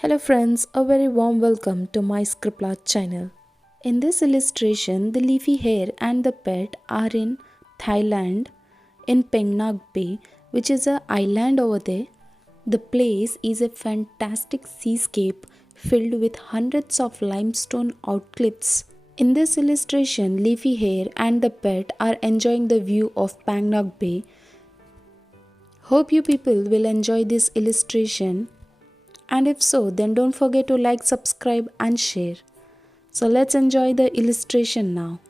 Hello friends, a very warm welcome to my Scriptla channel. In this illustration, the leafy hare and the pet are in Thailand in Pengnag Bay, which is an island over there. The place is a fantastic seascape filled with hundreds of limestone outcliffs. In this illustration, leafy hare and the pet are enjoying the view of Pengnag Bay. Hope you people will enjoy this illustration, and if so, then don't forget to like, subscribe, and share. So let's enjoy the illustration now.